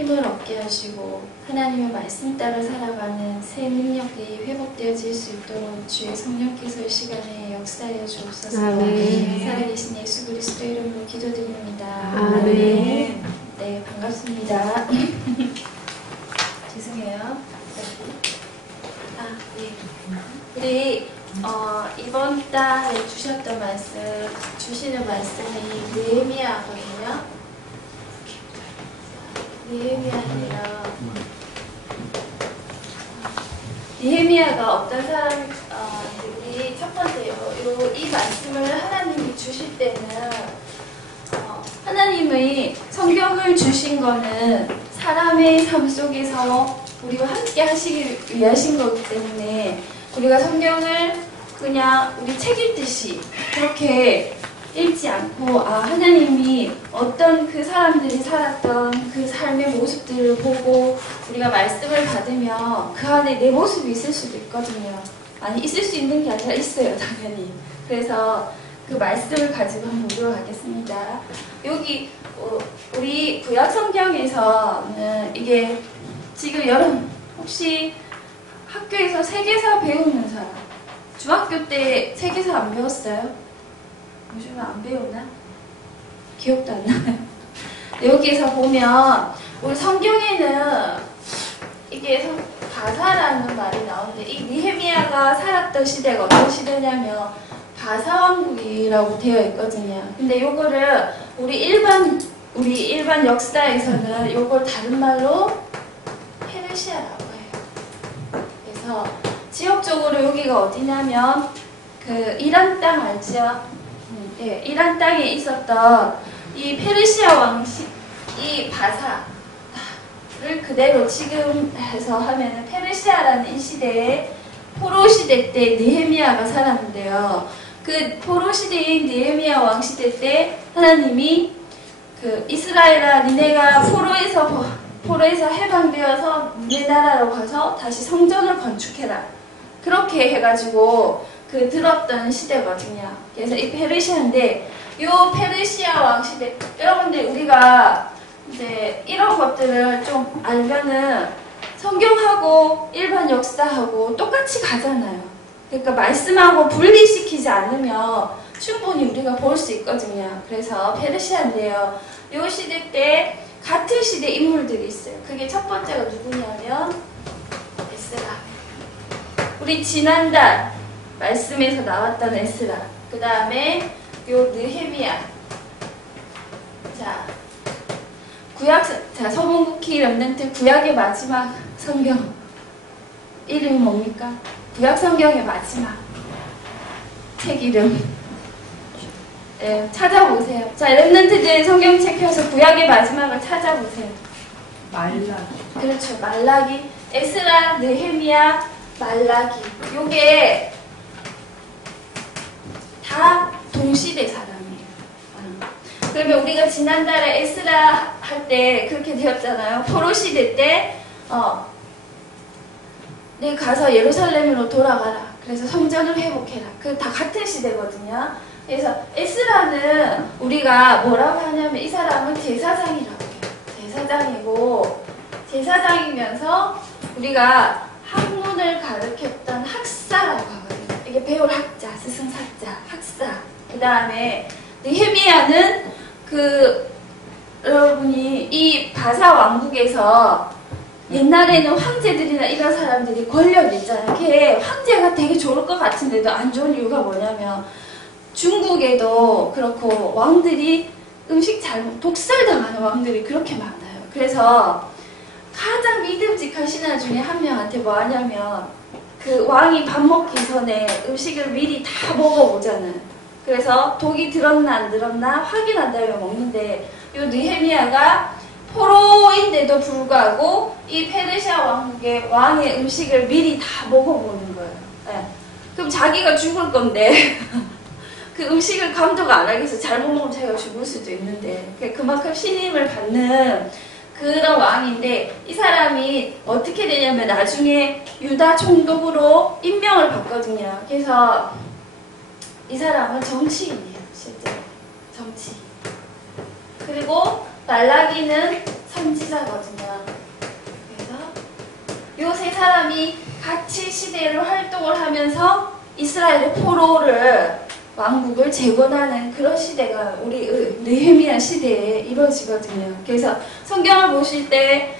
힘을 얻게 하시고 하나님의 말씀 따라 살아가는 새 능력이 회복되어질 수 있도록 주의 성령께서 이 시간에 역사하여 주옵소서. 살아계신 예수 그리스도 이름으로 기도드립니다. 아멘. 네, 반갑습니다. 죄송해요. 네. 우리 이번 달에 주시는 말씀이 느헤미야거든요. 느헤미야인데요. 느헤미야가 어떤 사람들이 첫 번째요. 이 말씀을 하나님이 주실 때는 하나님의 성경을 주신 거는 사람의 삶 속에서 우리와 함께 하시기 위하신 거기 때문에 우리가 성경을 그냥 우리 책 읽듯이 그렇게 읽지 않고 하나님이 어떤 그 사람들이 살았던 그 삶의 모습들을 보고 우리가 말씀을 받으면 그 안에 내 모습이 있을 수도 있거든요. 아니 있을 수 있는 게 아니라 있어요, 당연히. 그래서 그 말씀을 가지고 한번 보도록 하겠습니다. 여기 우리 구약 성경에서는 이게 지금 여러분 혹시 학교에서 세계사 배우는 사람 중학교 때 세계사 안 배웠어요? 요즘은 안 배우나? 기억도 안 나요. 여기에서 보면 우리 성경에는 이게 바사라는 말이 나오는데 이 느헤미야가 살았던 시대가 어떤 시대냐면 바사 왕국이라고 되어 있거든요. 근데 요거를 우리 일반 역사에서는 요걸 다른 말로 페르시아라고 해요. 그래서 지역적으로 여기가 어디냐면 그 이란 땅 알죠? 예, 이란 땅에 있었던 이 페르시아 왕실, 이 바사를 그대로 지금 해서 하면은 페르시아라는 이 시대에 포로 시대 때 느헤미야가 살았는데요. 그 포로 시대인 느헤미야 왕 시대 때 하나님이 그 이스라엘아 니네가 포로에서 해방되어서 내 나라로 가서 다시 성전을 건축해라. 그렇게 해가지고 들었던 시대거든요. 그래서 이 페르시아인데, 요 페르시아 왕 시대, 여러분들 우리가 이제 이런 것들을 좀 알면은 성경하고 일반 역사하고 똑같이 가잖아요. 그러니까 말씀하고 분리시키지 않으면 충분히 우리가 볼 수 있거든요. 그래서 페르시아인데요. 요 시대 때 같은 시대 인물들이 있어요. 그게 첫 번째가 누구냐면 에스라. 우리 지난달 말씀에서 나왔던 에스라. 그 다음에 요 느헤미야. 서문국희 렘넌트 구약의 마지막 성경. 이름이 뭡니까? 구약 성경의 마지막 책 이름. 네, 찾아보세요. 자, 렘넌트들 성경책 펴서 구약의 마지막을 찾아보세요. 말라기. 그렇죠. 말라기. 에스라, 느헤미야, 말라기. 요게 다 동시대 사람이에요. 그러면 우리가 지난달에 에스라 할 때 그렇게 되었잖아요. 포로 시대 때 네, 가서 예루살렘으로 돌아가라. 그래서 성전을 회복해라. 그 다 같은 시대거든요. 그래서 에스라는 우리가 뭐라고 하냐면 이 사람은 제사장이라고 해요. 제사장이고 제사장이면서 우리가 학문을 가르쳤던 학사라고 하거든요. 이게 배울 학자, 스승사자, 학사. 그 다음에 느헤미야는 여러분이 이 바사 왕국에서 옛날에는 황제들이나 이런 사람들이 권력이 있잖아요. 걔 황제가 되게 좋을 것 같은데도 안 좋은 이유가 뭐냐면 중국에도 그렇고 왕들이 독살당하는 왕들이 그렇게 많아요. 그래서 가장 믿음직한 신하 중에 한 명한테 뭐 하냐면 그 왕이 밥 먹기 전에 음식을 미리 다 먹어보잖아요. 그래서 독이 들었나 안 들었나 확인한 다음에 먹는데 요 느헤미야가 포로인데도 불구하고 이 페르시아 왕국의 왕의 음식을 미리 다 먹어보는 거예요. 네. 그럼 자기가 죽을 건데 그 음식을 감독 안 하겠어. 잘못 먹으면 자기가 죽을 수도 있는데 그만큼 신임을 받는 그런 왕인데 이 사람이 어떻게 되냐면 나중에 유다 총독으로 임명을 받거든요. 그래서 이 사람은 정치인이에요. 실제로 정치인. 그리고 말라기는 선지자거든요. 사람이 같이 시대를 활동을 하면서 이스라엘의 포로를 왕국을 재건하는 그런 시대가 우리 느헤미야 시대에 이루어지거든요. 그래서 성경을 보실 때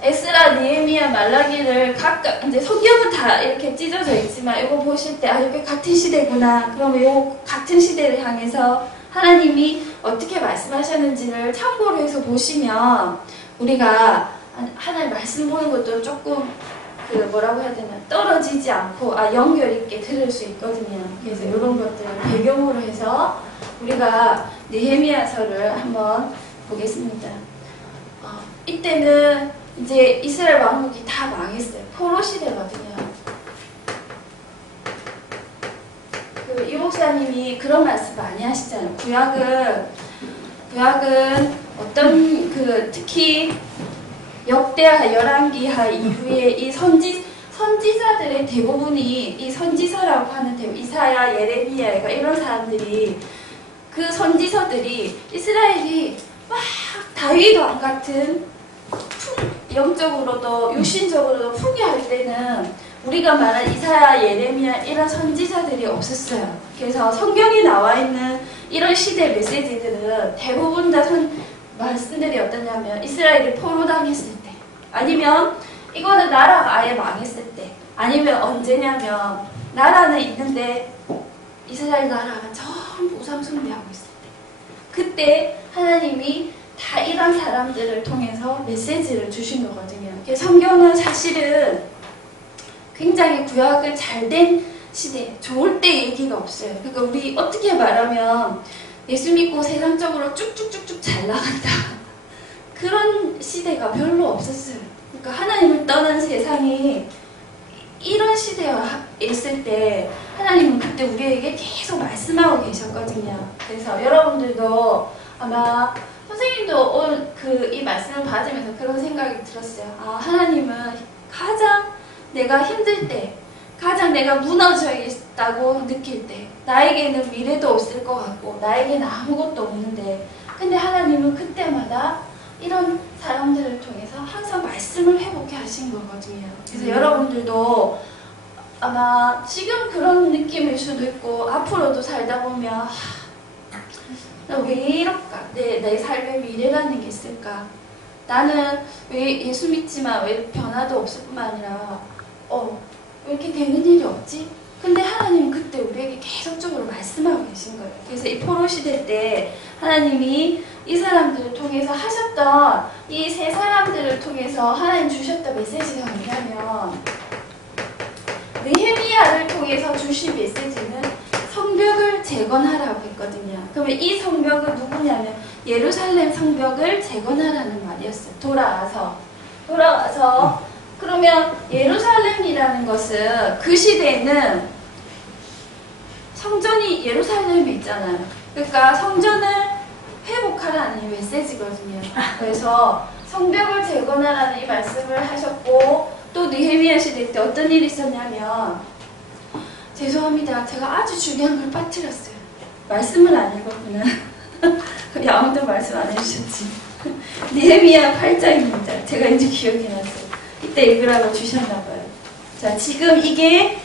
에스라, 느헤미야, 말라기를 각각 이제 성경은 다 이렇게 찢어져 있지만 이거 보실 때 아 이게 같은 시대구나. 그러면 이 같은 시대를 향해서 하나님이 어떻게 말씀하셨는지를 참고로 해서 보시면 우리가 하나님 말씀 보는 것도 조금 그 뭐라고 해야 되나 떨어지지 않고 연결 있게 들을 수 있거든요. 그래서 이런 것들을 배경으로 해서 우리가 느헤미야서를 한번 보겠습니다. 이때는 이제 이스라엘 왕국이 다 망했어요. 포로 시대거든요. 이 목사님이 그런 말씀 많이 하시잖아요. 구약은 어떤 특히 역대하, 열왕기하 이후에 이 선지자들의 대부분이 이 선지서라고 하는 이사야, 예레미야 이런 사람들이 그 선지서들이 이스라엘이 막 다윗 왕 같은 영적으로도 육신적으로도 풍요할 때는 우리가 말한 이사야, 예레미야 이런 선지자들이 없었어요. 그래서 성경에 나와 있는 이런 시대 메시지들은 대부분 다 말씀들이 어떠냐면 이스라엘이 포로당했을 때 아니면 이거는 나라가 아예 망했을 때 아니면 언제냐면 나라는 있는데 이스라엘 나라가 전부 우상 숭배하고 있을 때 그때 하나님이 다 이런 사람들을 통해서 메시지를 주신 거거든요. 성경은 사실은 굉장히 구약은 잘된 시대, 좋을 때 얘기가 없어요. 그러니까 우리 어떻게 말하면 예수 믿고 세상적으로 쭉쭉쭉쭉 잘 나간다. 그런 시대가 별로 없었어요. 그러니까 하나님을 떠난 세상이 이런 시대에 있을 때 하나님은 그때 우리에게 계속 말씀하고 계셨거든요. 그래서 여러분들도 아마 선생님도 오늘 이 말씀을 받으면서 그런 생각이 들었어요. 하나님은 가장 내가 힘들 때, 가장 내가 무너져있다고 느낄 때, 나에게는 미래도 없을 것 같고, 나에게는 아무것도 없는데, 근데 하나님은 그때마다 이런 사람들을 통해서 항상 말씀을 해보게 하신 거거든요. 그래서 여러분들도 아마 지금 그런 느낌일 수도 있고, 앞으로도 살다 보면, 나 왜 이럴까? 내 삶의 미래라는 게 있을까? 나는 왜 예수 믿지만 왜 변화도 없을 뿐만 아니라 왜 이렇게 되는 일이 없지? 근데 하나님은 그때 우리에게 계속적으로 말씀하고 계신 거예요. 그래서 이 포로 시대 때 하나님이 이 사람들을 통해서 하셨던 이 세 사람들을 통해서 하나님 주셨던 메시지가 뭐냐면 느헤미야를 통해서 주신 메시지는 성벽을 재건하라고 했거든요. 그러면 이 성벽은 누구냐면 예루살렘 성벽을 재건하라는 말이었어요. 돌아와서 그러면 예루살렘이라는 것은 그 시대에는 성전이 예루살렘에 있잖아요. 그러니까 성전을 회복하라는 메시지거든요. 그래서 성벽을 재건하라는 이 말씀을 하셨고 또 느헤미야 시대 때 어떤 일이 있었냐면 죄송합니다. 제가 아주 중요한 걸 빠뜨렸어요. 말씀을 안 읽었구나. 아무도 말씀 안 해주셨지. 느헤미야 8장입니다. 제가 이제 기억이 났어요. 이때 읽으라고 주셨나봐요. 자, 지금 이게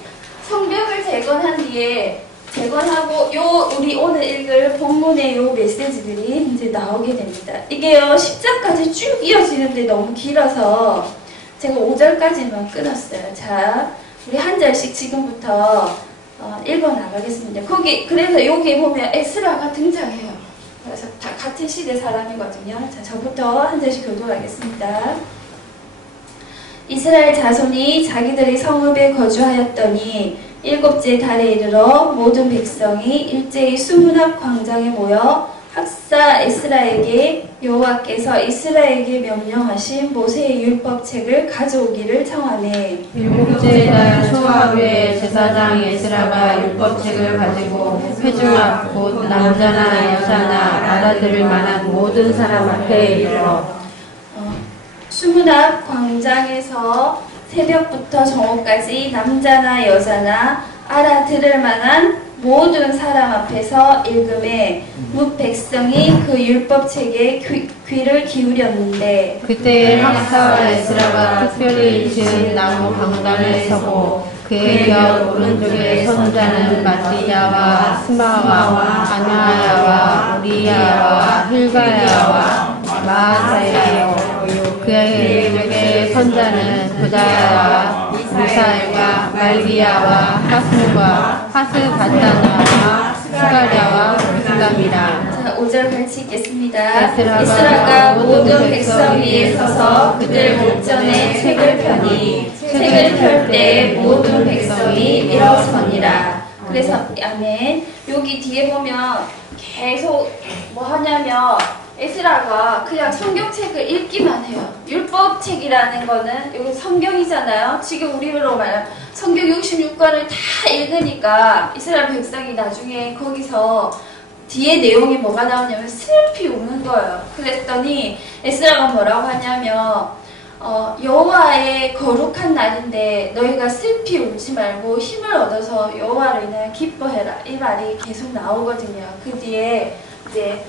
성벽을 재건한 뒤에 재건하고 우리 오늘 읽을 본문의 요 메시지들이 이제 나오게 됩니다. 이게요 10장까지 쭉 이어지는데 너무 길어서 제가 5절까지만 끊었어요. 자, 우리 한 절씩 지금부터 읽어 나가겠습니다. 그래서 여기 보면 에스라가 등장해요. 그래서 다 같은 시대 사람이거든요. 자, 저부터 한 절씩 교독하겠습니다. 이스라엘 자손이 자기들의 성읍에 거주하였더니 7째 달에 이르러 모든 백성이 일제히 수문 앞 광장에 모여 학사 에스라에게 여호와께서 이스라엘에게 명령하신 모세의 율법책을 가져오기를 청하네. 7째 달 초하루에 제사장 에스라가 율법책을 가지고 회중 앞 곧 남자나 여자나 알아들을 만한 모든 사람 앞에 이르러 수문 앞 광장에서 새벽부터 정오까지 남자나 여자나 알아들을 만한 모든 사람 앞에서 읽음에 뭇 백성이 그 율법책에 귀를 기울였는데 그때 학사와 에스라가 특별히 지은 나무 강단에 서고 그의 곁 오른쪽에 선 자는 마띠야와 스마와 아나야와 우리야와 힐가야와 마아사야요 그의 왼쪽에 선 자는 부다야와 미사엘과 말기야와 하스무가 하스바타나와 스가랴와 스감이라. 자, 5절 같이 읽겠습니다. 에스라가 에스라가 모든 백성 위에 서서 그들 목전에 책을 펴니 책을 펼 때 모든 백성이 일어서니라. 그래서 아멘. 여기 뒤에 보면 계속 뭐 하냐면 에스라가 그냥 성경책을 읽기만 해요. 율법책이라는 거는 여기 성경이잖아요. 지금 우리로 말하면 성경 66권을 다 읽으니까 이스라엘 백성이 나중에 거기서 뒤에 내용이 뭐가 나오냐면 슬피 우는 거예요. 그랬더니 에스라가 뭐라고 하냐면 여호와의 거룩한 날인데 너희가 슬피 울지 말고 힘을 얻어서 여호와를 인하여 기뻐해라. 이 말이 계속 나오거든요. 그 뒤에 이제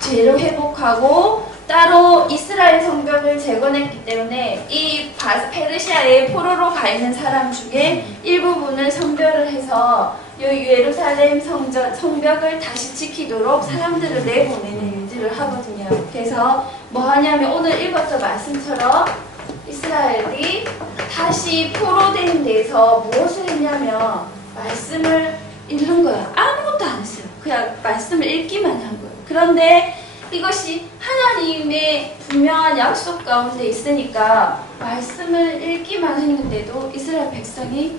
죄를 회복하고 따로 이스라엘 성벽을 재건했기 때문에 이 페르시아의 포로로 가 있는 사람 중에 일부분을 성별을 해서 예루살렘 성벽을 다시 지키도록 사람들을 내보내는 일들을 하거든요. 그래서 뭐 하냐면 오늘 읽었던 말씀처럼 이스라엘이 다시 포로된 데서 무엇을 했냐면 말씀을 읽는 거야. 아무것도 안 했어요. 그냥 말씀을 읽기만 한 거예요. 그런데 이것이 하나님의 분명한 약속 가운데 있으니까 말씀을 읽기만 했는데도 이스라엘 백성이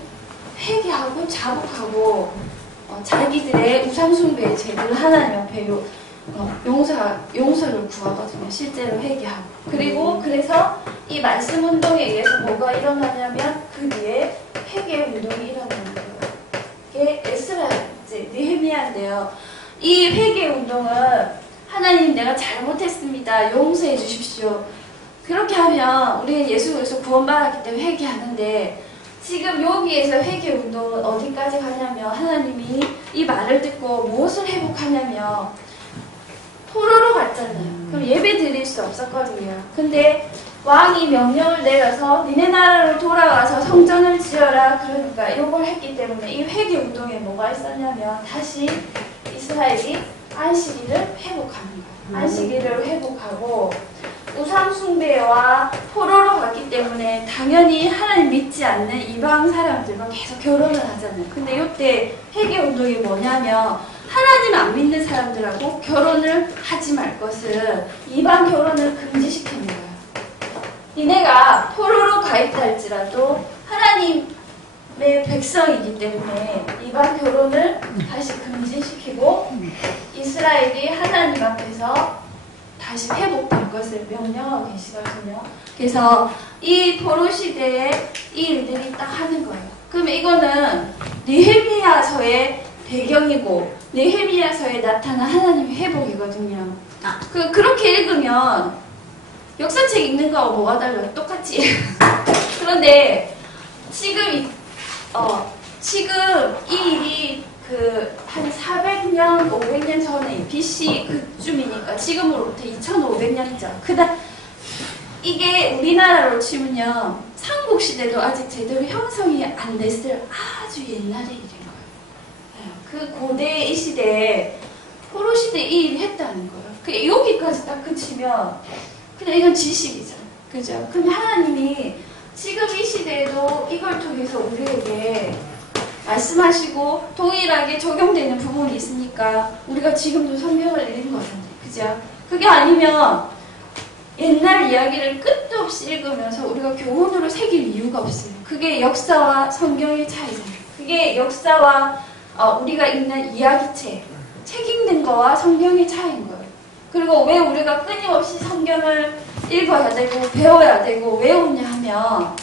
회개하고 자복하고 자기들의 우상숭배의 죄를 하나님 앞에 용서를 구하거든요. 실제로 회개하고. 그리고 그래서 이 말씀 운동에 의해서 뭐가 일어나냐면 그 뒤에 회개 운동이 일어나는 거예요. 이게 에스라 이제 느헤미야인데요. 이 회개 운동은 하나님 내가 잘못했습니다. 용서해 주십시오. 그렇게 하면 우리는 예수 그리스도 구원받았기 때문에 회개하는데 지금 여기에서 회개 운동은 어디까지 가냐면 하나님이 이 말을 듣고 무엇을 회복하냐면 포로로 갔잖아요. 그럼 예배 드릴 수 없었거든요. 근데 왕이 명령을 내려서 니네 나라로 돌아가서 성전을 지어라. 그러니까 이걸 했기 때문에 이 회개 운동에 뭐가 있었냐면 다시 이스라엘이 안식일을 회복하는 거예요. 안식일을 회복하고 우상 숭배와 포로로 갔기 때문에 당연히 하나님 믿지 않는 이방 사람들과 계속 결혼을 하잖아요. 근데 이때 회개 운동이 뭐냐면 하나님 안 믿는 사람들하고 결혼을 하지 말 것을 이방 결혼을 금지시키는 거예요. 니네가 포로로 가 있다 할지라도 하나님의 백성이기 때문에 이방 결혼을 다시 금지시키고 이스라엘이 하나님 앞에서 다시 회복될 것을 명령하고 계시거든요. 그래서 이 포로 시대에 이 일들이 딱 하는 거예요. 그럼 이거는 느헤미야서의 배경이고 느헤미야서에 나타난 하나님의 회복이거든요. 그렇게 읽으면 역사책 읽는 거하고 뭐가 달라요? 똑같지. 그런데 지금 이 일이 한 400년, 500년 전에 BC 그쯤이니까 지금으로부터 2500년이죠. 이게 우리나라로 치면요. 삼국시대도 아직 제대로 형성이 안 됐을 아주 옛날의 일인 거예요. 그 고대 이 시대에 포로 시대에 이 일을 했다는 거예요. 여기까지 딱 그치면 그냥 이건 지식이잖아요. 그죠? 근데 하나님이 지금 이 시대에도 이걸 통해서 우리에게 말씀하시고 동일하게 적용되는 부분이 있으니까 우리가 지금도 성경을 읽는 거잖아요. 그죠? 그게 아니면 옛날 이야기를 끝도 없이 읽으면서 우리가 교훈으로 새길 이유가 없어요. 그게 역사와 성경의 차이잖아요. 그게 역사와 우리가 읽는 이야기책, 책 읽는 거와 성경의 차이인 거예요. 그리고 왜 우리가 끊임없이 성경을 읽어야 되고 배워야 되고 외우냐 하면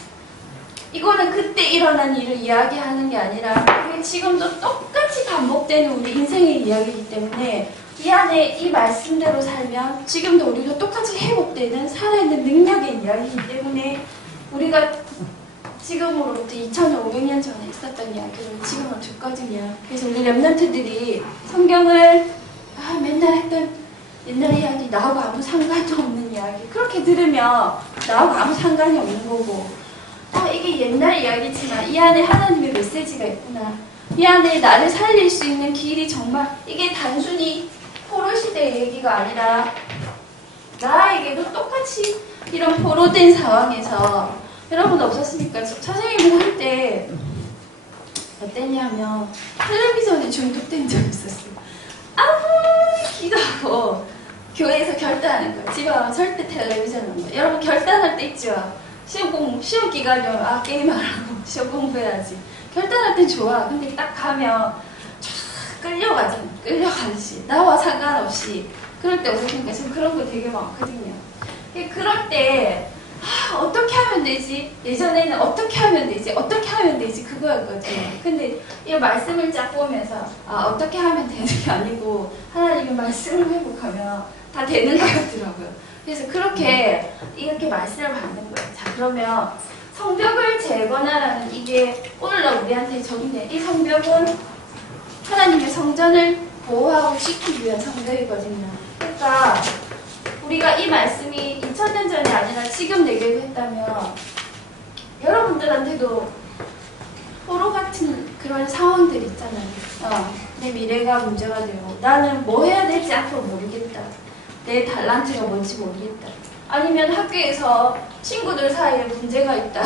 이거는 그때 일어난 일을 이야기하는 게 아니라 그게 지금도 똑같이 반복되는 우리 인생의 이야기이기 때문에 이 안에 이 말씀대로 살면 지금도 우리가 똑같이 회복되는 살아있는 능력의 이야기이기 때문에 우리가 지금으로부터 2500년 전에 있었던 이야기를 지금으로 듣거든요. 그래서 우리 랩런트들이 성경을 맨날 했던 옛날 이야기, 나하고 아무 상관도 없는 이야기, 그렇게 들으면 나하고 아무 상관이 없는 거고, 이게 옛날 이야기지만 이 안에 하나님의 메시지가 있구나, 이 안에 나를 살릴 수 있는 길이 정말, 이게 단순히 포로시대의 얘기가 아니라 나에게도 똑같이 이런 포로된 상황에서, 여러분 없었습니까? 선생님이 할 때 어땠냐면 텔레비전에 중독된 적이 있었어요. 아무리 기도하고 교회에서 결단하는 거예요. 집에 와서 절대 텔레비전 안 봐요. 여러분 결단할 때 있죠? 시험 기간이면 게임 안 하고 시험 공부해야지. 결단할 때 좋아. 근데 딱 가면 쫙 끌려가잖아. 끌려가듯이. 나와 상관없이. 그럴 때 어떻습니까? 지금 그런 거 되게 많거든요. 그럴 때 어떻게 하면 되지? 예전에는 어떻게 하면 되지? 어떻게 하면 되지? 그거였거든요. 근데 이 말씀을 쫙 보면서 어떻게 하면 되는 게 아니고 하나님의 말씀을 회복하면 다 되는 것 같더라고요. 그래서 그렇게 이렇게 말씀을 받는 거예요. 자, 그러면 성벽을 재건하라는 이게 오늘날 우리한테 적용된 이 성벽은 하나님의 성전을 보호하고 지키기 위한 성벽이거든요. 그러니까 우리가 이 말씀이 2000년 전이 아니라 지금 내게 했다면 여러분들한테도 포로 같은 그런 상황들 있잖아요. 내 미래가 문제가 되고 나는 뭐 해야 될지 앞으로 모르겠다. 내 달란트가 뭔지 모르겠다. 아니면 학교에서 친구들 사이에 문제가 있다.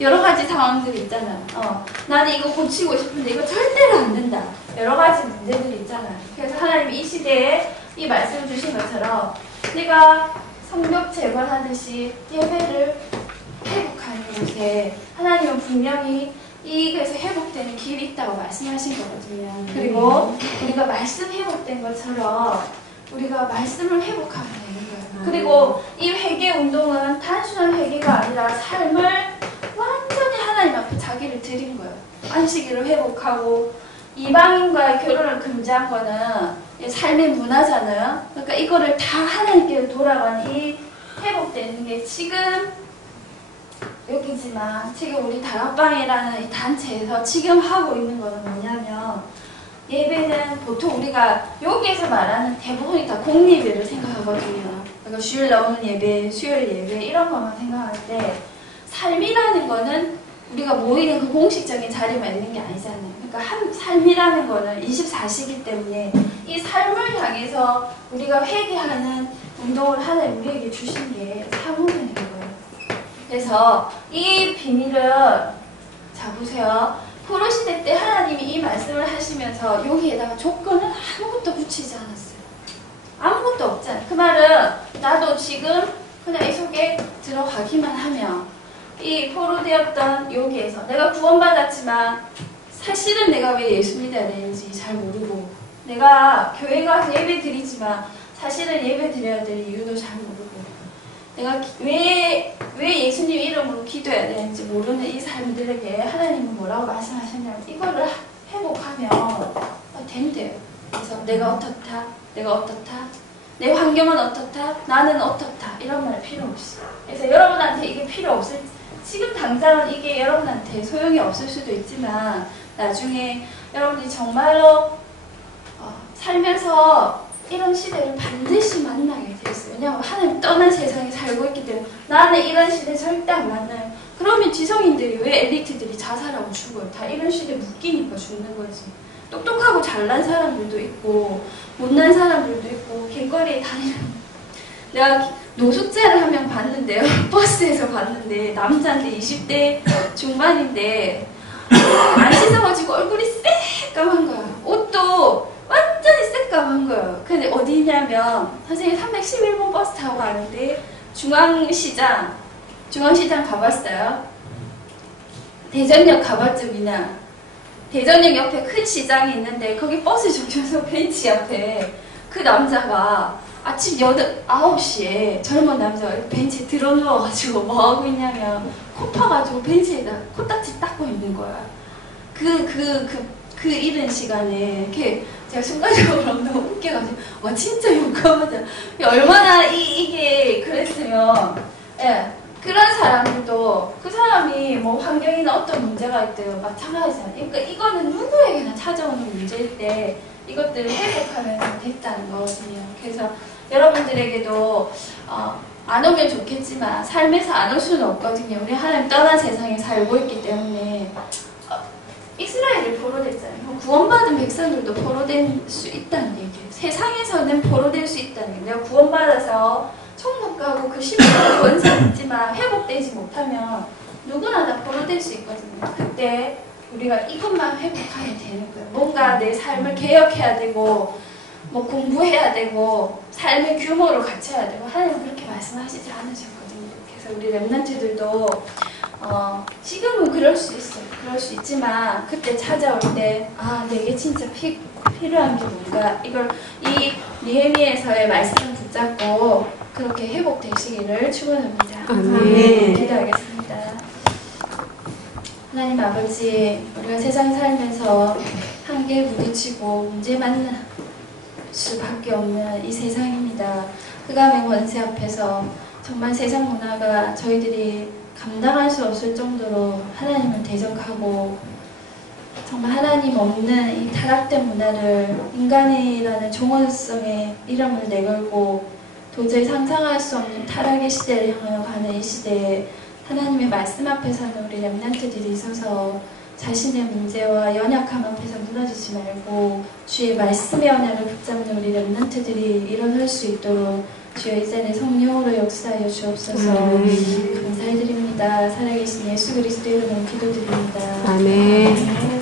여러 가지 상황들이 있잖아요. 나는 이거 고치고 싶은데 이거 절대로 안 된다. 여러 가지 문제들이 있잖아요. 그래서 하나님이 이 시대에 이 말씀을 주신 것처럼 내가 성벽 재건하듯이 예배를 회복하는 곳에 하나님은 분명히 이것에서 회복되는 길이 있다고 말씀하신 거거든요. 그리고 우리가 말씀 회복된 것처럼 우리가 말씀을 회복하면 되는 거예요. 그리고 이 회개 운동은 단순한 회개가 아니라 삶을 완전히 하나님 앞에 자기를 드린 거예요. 안식일을 회복하고 이방인과의 결혼을 금지한 거는 삶의 문화잖아요. 그러니까 이거를 다 하나님께 돌아가는 이 회복되는 게 지금 여기지만 지금 우리 다락방이라는 이 단체에서 지금 하고 있는 거는 뭐냐면 예배는 보통 우리가 여기에서 말하는 대부분이 다 공예배를 생각하거든요. 그러니까 주일 나오는 예배, 수요일 예배 이런 것만 생각하는데 삶이라는 거는 우리가 모이는 그 공식적인 자리만 있는 게 아니잖아요. 그러니까 삶이라는 거는 24시기 때문에 이 삶을 향해서 우리가 회개하는 운동을 하나님 우리에게 주신 게 사모되는 거예요. 그래서 이 비밀을 자 보세요. 포로시대 때 하나님이 이 말씀을 하시면서 여기에다가 조건을 아무것도 붙이지 않았어요. 아무것도 없잖아요. 그 말은 나도 지금 그냥 이 속에 들어가기만 하면 이 포로되었던 여기에서 내가 구원받았지만 사실은 내가 왜 예수 믿어야 되는지 잘 모르고 내가 교회 가서 예배 드리지만 사실은 예배 드려야 될 이유도 잘 모르고 내가 왜 예수님 이름으로 기도해야 되는지 모르는 이 사람들에게 하나님은 뭐라고 말씀하셨냐면 이거를 회복하면 된대요. 그래서 내가 어떻다, 내가 어떻다, 내 환경은 어떻다, 나는 어떻다 이런 말 필요 없이. 그래서 여러분한테 이게 필요 없을 지금 당장은 이게 여러분한테 소용이 없을 수도 있지만 나중에 여러분들이 정말로 살면서 이런 시대를 반드시 만나게 됐어요. 왜냐하면 하나님 떠난 세상에 살고 있기 때문에 나는 이런 시대 절대 안 만나요. 그러면 지성인들이 왜 엘리트들이 자살하고 죽어요? 다 이런 시대에 묶이니까 죽는 거지. 똑똑하고 잘난 사람들도 있고 못난 사람들도 있고 길거리에 다니는 내가 노숙자를 한 명 봤는데요. 버스에서 봤는데 남자인데 20대 중반인데 안 씻어가지고 얼굴이 새까만 거야. 옷도 완전히 새까만 거예요. 근데 어디 있냐면 선생님 311번 버스 타고 가는데 중앙시장 가봤어요? 대전역 가봤죠 미나? 대전역 옆에 큰 시장이 있는데 거기 버스 정류소 벤치 앞에 그 남자가 아침 9시에 젊은 남자가 벤치에 들어누워가지고 뭐하고 있냐면 코 파가지고 벤치에다 코딱지 닦고 있는 거야. 그 이른 시간에 이렇게 제가 순간적으로 너무 웃겨가지고 진짜 용감하다. 얼마나 이게 그랬으면 예. 그런 사람들도 그 사람이 뭐 환경이나 어떤 문제가 있대요. 마찬가지잖아요. 그러니까 이거는 누구에게나 찾아오는 문제일 때 이것들을 회복하면 됐다는 거거든요. 그래서 여러분들에게도 안 오면 좋겠지만 삶에서 안 올 수는 없거든요. 우리 하나님 떠난 세상에 살고 있기 때문에 이스라엘이 포로됐잖아요. 구원받은 백성들도 포로될 수 있다는 얘기예요. 세상에서는 포로될 수 있다는 얘기예요. 내가 구원받아서 천국 가고 그 심령을 원상있지만 회복되지 못하면 누구나 다 포로될 수 있거든요. 그때 우리가 이것만 회복하면 되는 거예요. 뭔가 내 삶을 개혁해야 되고 뭐 공부해야 되고 삶의 규모를 갖춰야 되고 하나님은 그렇게 말씀하시지 않으셨거든요. 그래서 우리 렘넌트들도 지금은 그럴 수 있어요. 그럴 수 있지만 그때 찾아올 때 내게 진짜 필요한 게 뭔가 이걸 이 니헤미야서의 말씀을 붙잡고 그렇게 회복되시기를 축원합니다. 아멘. 기도하겠습니다. 하나님 아버지, 우리가 세상 살면서 한계에 부딪히고 문제 만날 수밖에 없는 이 세상입니다. 흑암의 권세 앞에서 정말 세상 문화가 저희들이 감당할 수 없을 정도로 하나님을 대적하고 정말 하나님 없는 이 타락된 문화를 인간이라는 종언성의 이름을 내걸고 도저히 상상할 수 없는 타락의 시대를 향하여 가는 이 시대에 하나님의 말씀 앞에 서는 우리 렘넌트들이 있어서 자신의 문제와 연약함 앞에서 무너지지 말고 주의 말씀의 언약을 붙잡는 우리 렘넌트들이 일어날 수 있도록 주여 이 자리에 성령으로 역사하여 주옵소서. 감사드립니다. 살아계신 예수 그리스도 이름으로 기도드립니다. 아멘.